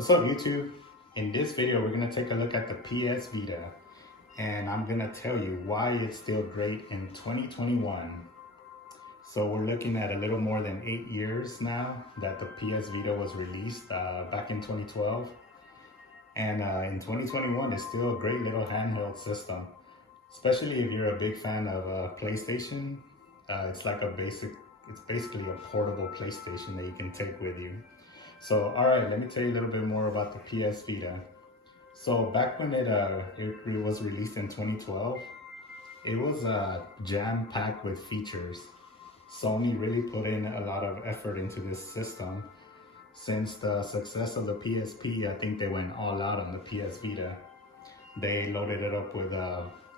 What's up, YouTube? In this video, we're gonna take a look at the PS Vita, and I'm gonna tell you why it's still great in 2021. So we're looking at a little more than 8 years now that the PS Vita was released back in 2012. And in 2021, it's still a great little handheld system, especially if you're a big fan of PlayStation. It's basically a portable PlayStation that you can take with you. So, all right, let me tell you a little bit more about the PS Vita. So back when it was released in 2012, it was jam-packed with features. Sony really put in a lot of effort into this system. Since the success of the PSP, I think they went all out on the PS Vita. They loaded it up with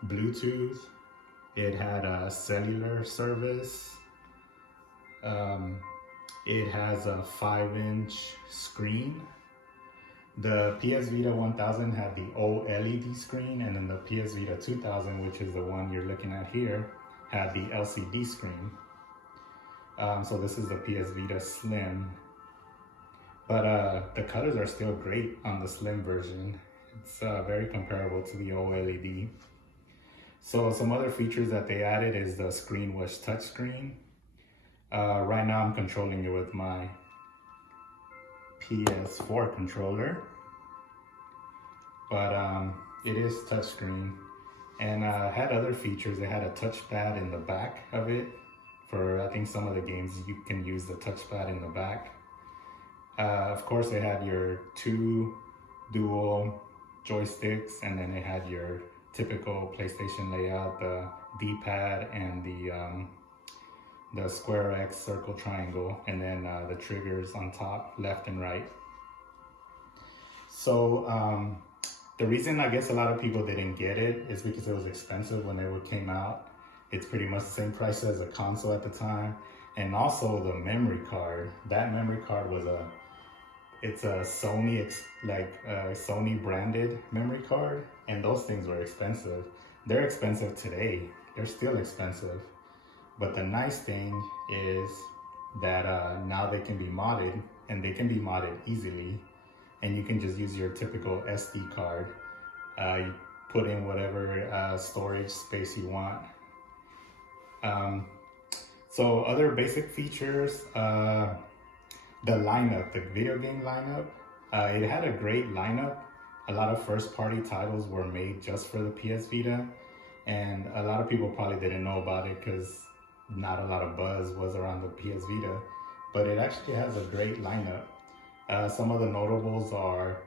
Bluetooth. It had a cellular service. It has a 5-inch screen. The PS Vita 1000 had the OLED screen, and then the PS Vita 2000, which is the one you're looking at here, had the LCD screen. So this is the PS Vita Slim. But the colors are still great on the Slim version. It's very comparable to the OLED. So some other features that they added is the screen was touchscreen. Right now I'm controlling it with my PS4 controller, but it is touchscreen, and had other features. It had a touchpad in the back of it. For I think some of the games you can use the touchpad in the back. Of course, it had your 2 dual joysticks, and then it had your typical PlayStation layout, the D-pad and the square X, circle, triangle, and then the triggers on top, left and right. So the reason I guess a lot of people didn't get it is because it was expensive when it came out. It's pretty much the same price as a console at the time. And also the memory card. That memory card was it's a Sony, Sony branded memory card. And those things were expensive. They're expensive today. They're still expensive. But the nice thing is that now they can be modded, and they can be modded easily. And you can just use your typical SD card. You put in whatever storage space you want. So other basic features, the lineup, the video game lineup, it had a great lineup. A lot of first-party titles were made just for the PS Vita, and a lot of people probably didn't know about it because not a lot of buzz was around the PS Vita, but it actually has a great lineup. Some of the notables are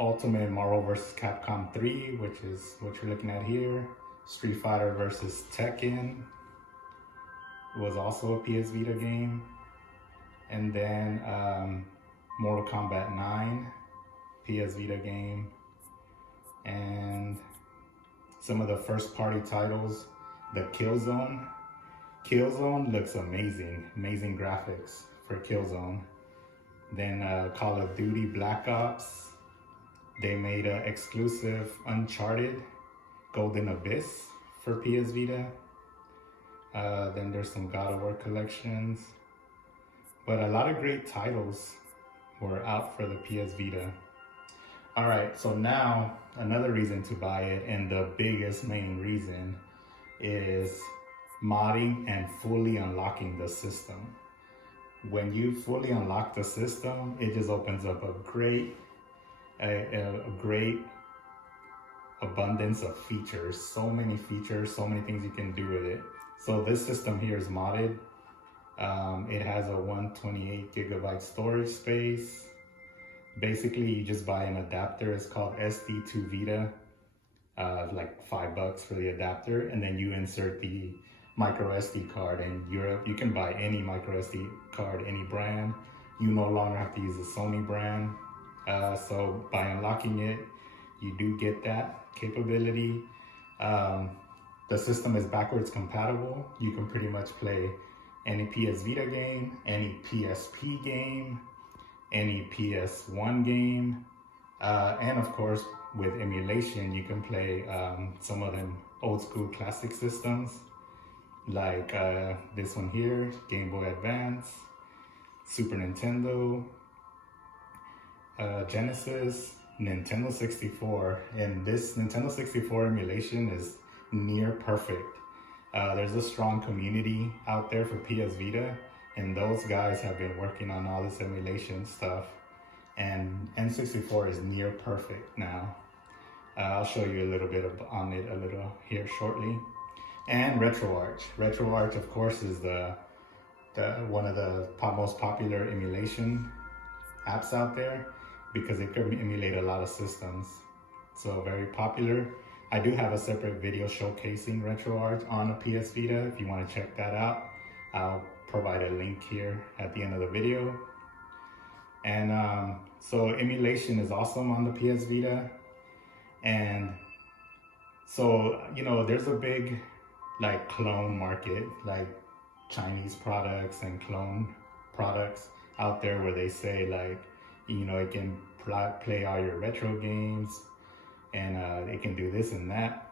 Ultimate Marvel vs. Capcom 3, which is what you're looking at here. Street Fighter vs. Tekken was also a PS Vita game. And then Mortal Kombat 9, PS Vita game. And some of the first party titles, the Killzone. Killzone looks amazing, amazing graphics for Killzone. Then Call of Duty Black Ops. They made an exclusive Uncharted Golden Abyss for PS Vita. Then there's some God of War collections. But a lot of great titles were out for the PS Vita. All right, so now another reason to buy it, and the biggest main reason, is modding and fully unlocking the system. When you fully unlock the system, it just opens up a great abundance of features. So many features, so many things you can do with it. So this system here is modded. It has a 128 gigabyte storage space. Basically, you just buy an adapter. It's called SD to Vita, like $5 for the adapter, and then you insert the micro SD card. In Europe, you can buy any micro SD card, any brand. You no longer have to use a Sony brand. So by unlocking it, you do get that capability. The system is backwards compatible. You can pretty much play any PS Vita game, any PSP game, any PS1 game, and of course with emulation you can play some of them old school classic systems like this one here, Game Boy Advance, Super Nintendo, Genesis, Nintendo 64, and this Nintendo 64 emulation is near perfect. There's a strong community out there for PS Vita, and those guys have been working on all this emulation stuff, and N64 is near perfect now. I'll show you a little bit on it a little here shortly. And RetroArch. RetroArch, of course, is the one of the most popular emulation apps out there because it can emulate a lot of systems. So very popular. I do have a separate video showcasing RetroArch on a PS Vita. If you want to check that out, I'll provide a link here at the end of the video. And so emulation is awesome on the PS Vita. And so, you know, there's a big like clone market, like Chinese products and clone products out there where they say like, you know, it can play all your retro games and it can do this and that.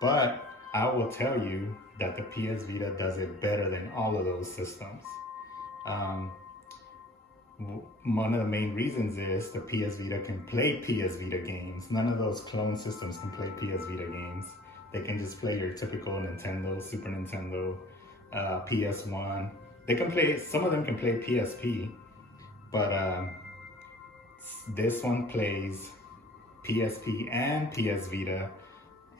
But I will tell you that the PS Vita does it better than all of those systems. One of the main reasons is the PS Vita can play PS Vita games. None of those clone systems can play PS Vita games. They can just play your typical Nintendo, Super Nintendo, PS1. They can play, some of them can play PSP, but this one plays PSP and PS Vita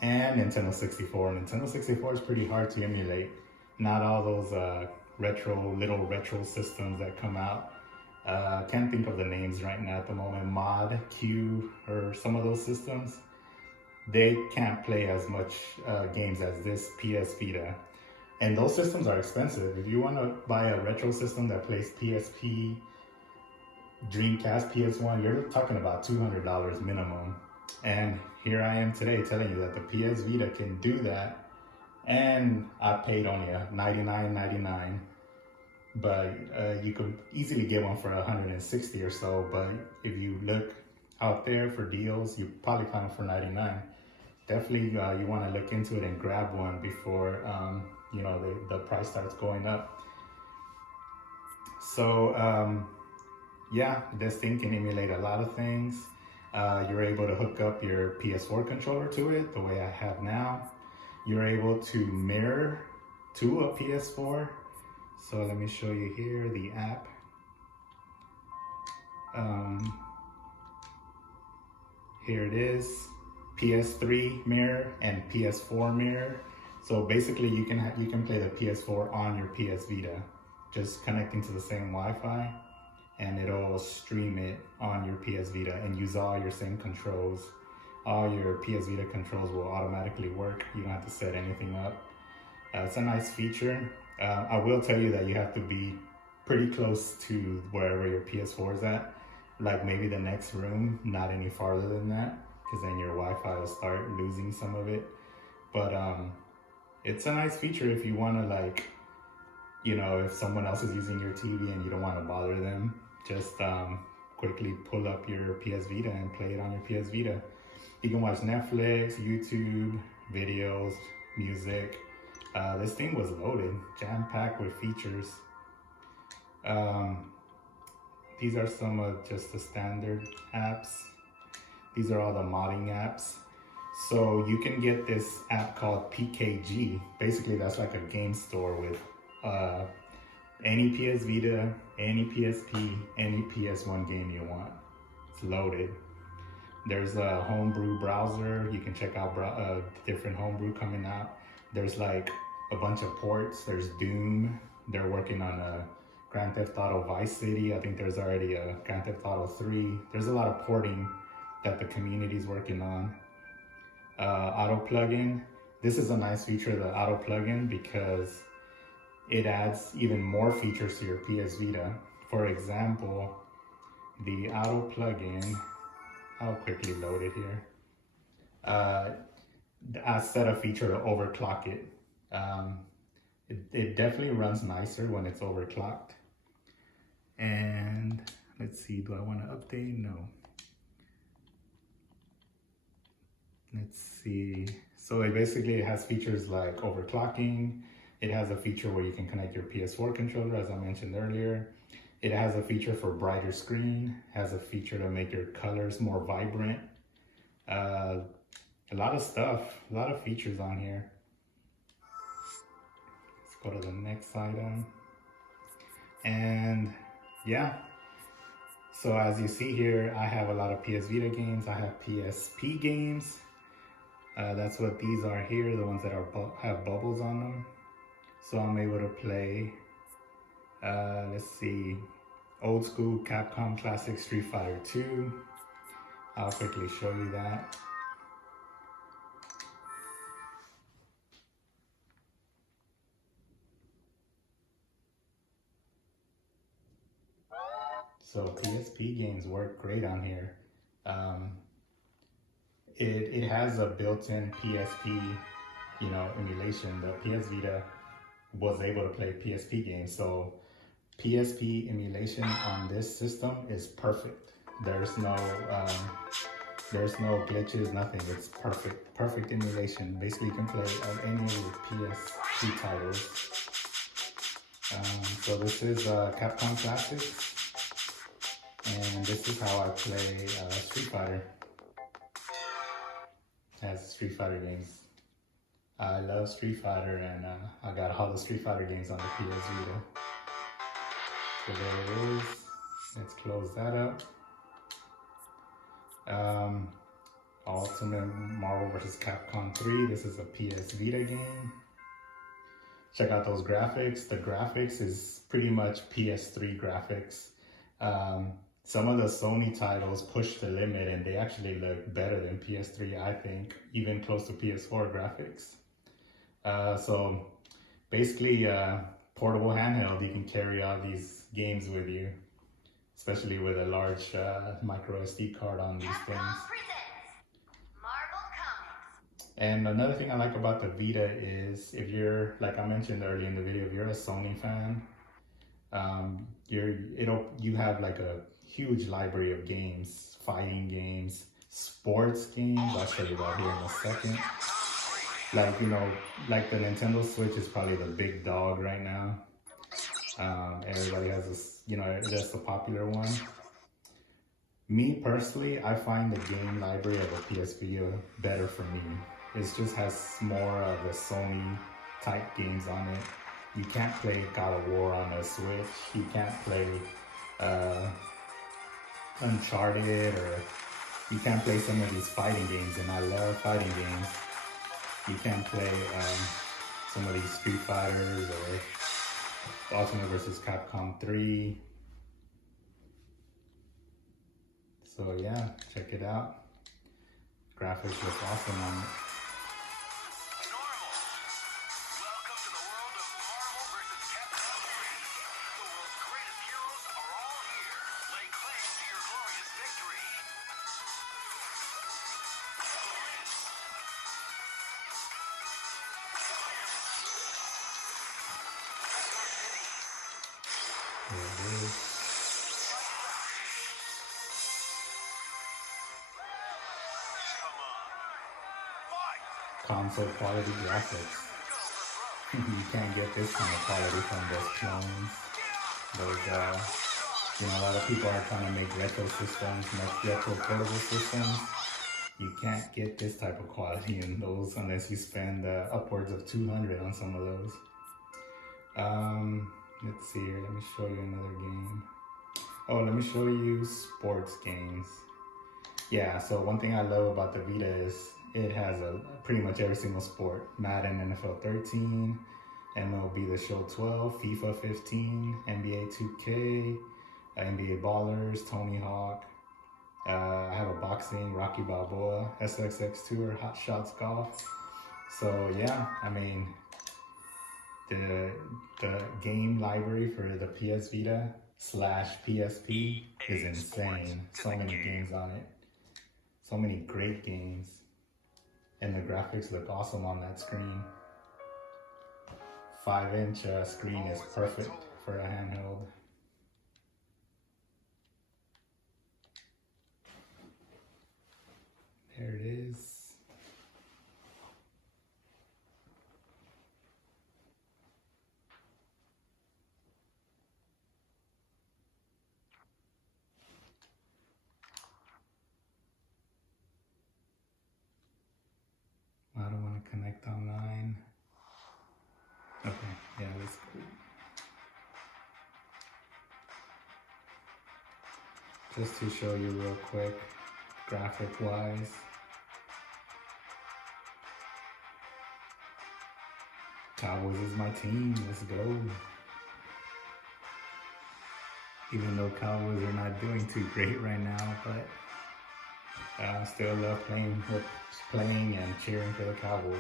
and Nintendo 64. Nintendo 64 is pretty hard to emulate. Not all those little retro systems that come out. Can't think of the names right now at the moment. Mod, Q, or some of those systems. They can't play as much games as this PS Vita. And those systems are expensive. If you want to buy a retro system that plays PSP, Dreamcast, PS1, you're talking about $200 minimum. And here I am today telling you that the PS Vita can do that. And I paid only $99.99. But you could easily get one for $160 or so. But if you look out there for deals, you probably find them for $99. Definitely, you want to look into it and grab one before you know the price starts going up. So yeah, this thing can emulate a lot of things. You're able to hook up your PS4 controller to it the way I have now. You're able to mirror to a PS4. So let me show you here the app. Here it is, PS3 mirror and PS4 mirror. So basically you can play the PS4 on your PS Vita, just connecting to the same Wi-Fi, and it'll stream it on your PS Vita and use all your same controls. All your PS Vita controls will automatically work. You don't have to set anything up. It's a nice feature. I will tell you that you have to be pretty close to wherever your PS4 is at, like maybe the next room, not any farther than that, because then your Wi-Fi will start losing some of it. But it's a nice feature if you want to, like, you know, if someone else is using your TV and you don't want to bother them, just quickly pull up your PS Vita and play it on your PS Vita. You can watch Netflix, YouTube, videos, music. This thing was loaded, jam-packed with features. These are some of just the standard apps. These are all the modding apps. So you can get this app called PKG. Basically, that's like a game store with any PS Vita, any PSP, any PS1 game you want. It's loaded. There's a homebrew browser. You can check out different homebrew coming out. There's like a bunch of ports. There's Doom. They're working on a Grand Theft Auto Vice City. I think there's already a Grand Theft Auto 3. There's a lot of porting that the community's working on. Auto plugin. This is a nice feature, the auto plugin, because it adds even more features to your PS Vita. For example, the auto plugin, I'll quickly load it here. I set a feature to overclock it. It definitely runs nicer when it's overclocked. And let's see, do I want to update? No. Let's see. So it basically has features like overclocking. It has a feature where you can connect your PS4 controller, as I mentioned earlier. It has a feature for brighter screen, has a feature to make your colors more vibrant. A lot of stuff, a lot of features on here. Let's go to the next item. And yeah, so as you see here, I have a lot of PS Vita games. I have PSP games. That's what these are here, the ones that are have bubbles on them. So I'm able to play, let's see, old school Capcom Classic Street Fighter 2. I'll quickly show you that. So PSP games work great on here. It has a built-in PSP, emulation. The PS Vita was able to play PSP games, so PSP emulation on this system is perfect. There's no glitches, nothing. It's perfect emulation. Basically, you can play on any of the PSP titles. So this is Capcom Classics. And this is how I play Street Fighter. As Street Fighter games. I love Street Fighter, and I got all the Street Fighter games on the PS Vita. So there it is. Let's close that up. Ultimate Marvel vs. Capcom 3. This is a PS Vita game. Check out those graphics. The graphics is pretty much PS3 graphics. Some of the Sony titles push the limit, and they actually look better than PS3, I think, even close to PS4 graphics. So basically, portable handheld, you can carry all these games with you, especially with a large micro SD card on these things. And another thing I like about the Vita is, if you're, like I mentioned earlier in the video, if you're a Sony fan, you have like a huge library of games, fighting games, sports games. I'll show you that here in a second. Like the Nintendo Switch is probably the big dog right now. Everybody has this, that's the popular one. Me personally, I find the game library of a PS Vita better for me. It just has more of the Sony type games on it. You can't play God of War on a Switch. You can't play Uncharted, or you can't play some of these fighting games, and I love fighting games. You can't play some of these Street Fighters or Ultimate vs. Capcom 3. So yeah, check it out. Graphics look awesome on it. There it is. Console quality graphics. You can't get this kind of quality from those clones. A lot of people are trying to make retro systems, retro portable systems. You can't get this type of quality in those unless you spend upwards of $200 on some of those. Let's see here, let me show you another game. Oh, let me show you sports games. Yeah, so one thing I love about the Vita is it has pretty much every single sport. Madden NFL 13, MLB The Show 12, FIFA 15, NBA 2K, NBA Ballers, Tony Hawk. I have a boxing, Rocky Balboa, SXX Tour, Hot Shots Golf. So yeah, I mean, the game library for the PS Vita / PSP is insane. So many games on it. So many great games. And the graphics look awesome on that screen. 5-inch screen is perfect for a handheld. There it is. just to show you real quick, graphic wise. Cowboys is my team, let's go. Even though Cowboys are not doing too great right now, but I still love playing and cheering for the Cowboys.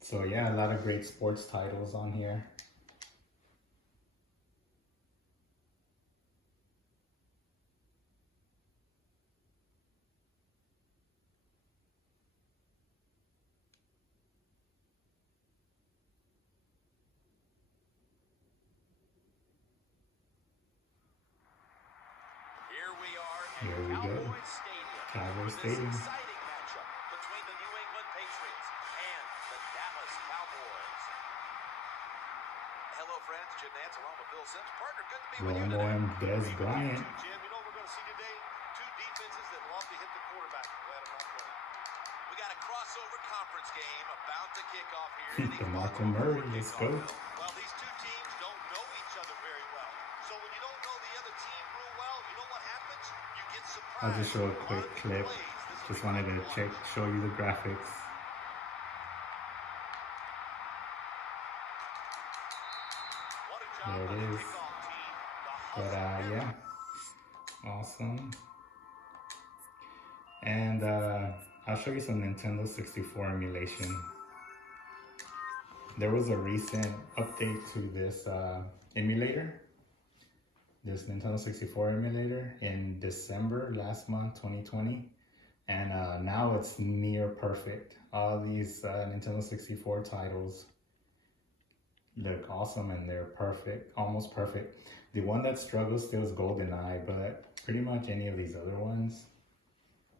So yeah, a lot of great sports titles on here. Here we go. Cowboys Stadium. Exciting matchup between the New England Patriots and the Dallas Cowboys. Hello, friends. Jim Nance along with Bill Sims. Partner, good to be with you today. And Des Bryant. Jim, you know what we're going to see today? Two defenses that love to hit the quarterback. Glad I'm not playing. We got a crossover conference game about to kick off here. DeMarco Murray, let's go. Well, these two teams don't know each other very well. So when you don't know the other team real well, you know what happens? You get surprised. I'll just show a quick clip. Just wanted to show you the graphics. There it is. But yeah, awesome. And I'll show you some Nintendo 64 emulation. There was a recent update to this emulator, this Nintendo 64 emulator in December last month, 2020. And now it's near perfect. All these Nintendo 64 titles look awesome and they're perfect, almost perfect. The one that struggles still is GoldenEye, but pretty much any of these other ones,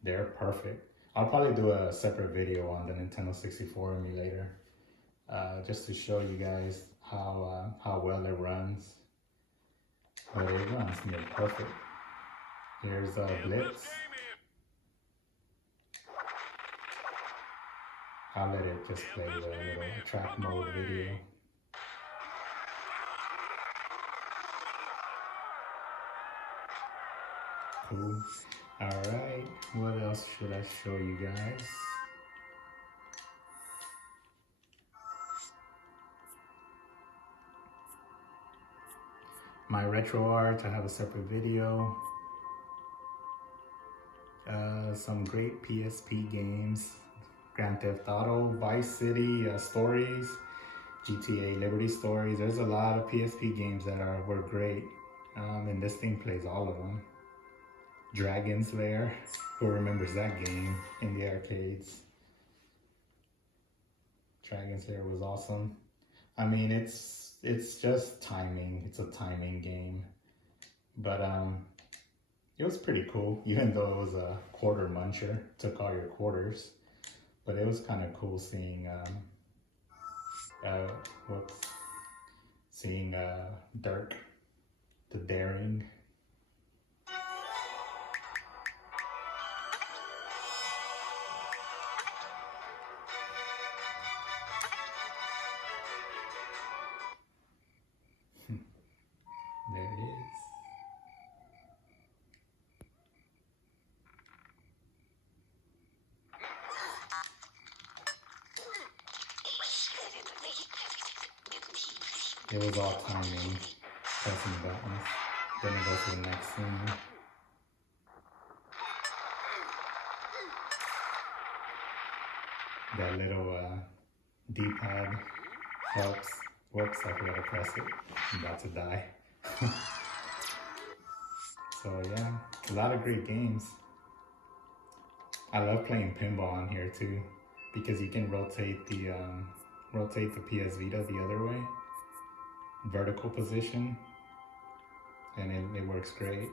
they're perfect. I'll probably do a separate video on the Nintendo 64 emulator, just to show you guys how well it runs. But it runs near perfect. Here's Blitz. I'll let it just play the little track mode video. Cool. Alright, what else should I show you guys? My retro art, I have a separate video. Some great PSP games. Grand Theft Auto, Vice City, Stories, GTA Liberty Stories. There's a lot of PSP games that were great. And this thing plays all of them. Dragon's Lair, who remembers that game in the arcades? Dragon's Lair was awesome. I mean, it's just timing. It's a timing game, but it was pretty cool. Even though it was a quarter muncher, took all your quarters, but it was kind of cool seeing Dirk, the Daring. There it is. It was all timing, pressing buttons. Then it goes to the next scene. That little D-pad helps. Whoops, I forgot to press it. I'm about to die. So yeah, a lot of great games. I love playing pinball on here too, because you can rotate the PS Vita the other way, vertical position, and it works great.